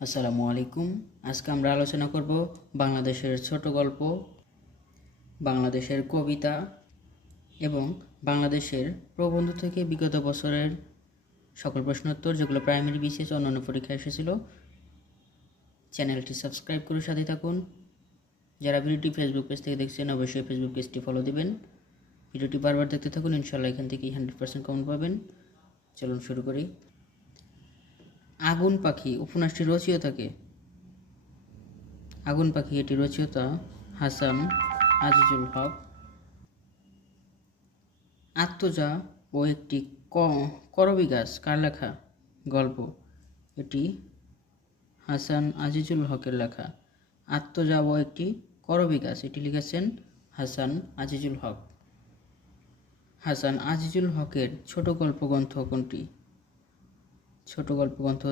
আসসালামু আলাইকুম। আজকে আমরা আলোচনা করব বাংলাদেশের ছোট গল্প, বাংলাদেশের কবিতা এবং বাংলাদেশের প্রবন্ধ থেকে বিগত বছরের সকল প্রশ্নোত্তর যেগুলো প্রাইমারি, বিসিএস অন্যান্য পরীক্ষায় এসেছিল। চ্যানেলটি সাবস্ক্রাইব করে সাথে থাকুন। যারা ভিডিওটি ফেসবুক পেজ থেকে দেখছেন অবশ্যই ফেসবুক পেজটি ফলো দিবেন। ভিডিওটি বারবার দেখতে থাকুন, ইনশাল্লাহ এখান থেকেই 100% কমন পাবেন। চলুন শুরু করি। আগুন পাখি উপন্যাসটি রচয়িতাকে? আগুন পাখি এটি রচয়িতা হাসান আজিজুল হক। আত্মজা ও একটি করবী গাছ কার লেখা গল্প? এটি হাসান আজিজুল হকের লেখা। আত্মজা ও একটি করবী গাছ এটি লিখেছেন হাসান আজিজুল হক। হাসান আজিজুল হকের ছোট গল্প গ্রন্থ কোনটি? ছোট গল্প গ্রন্থ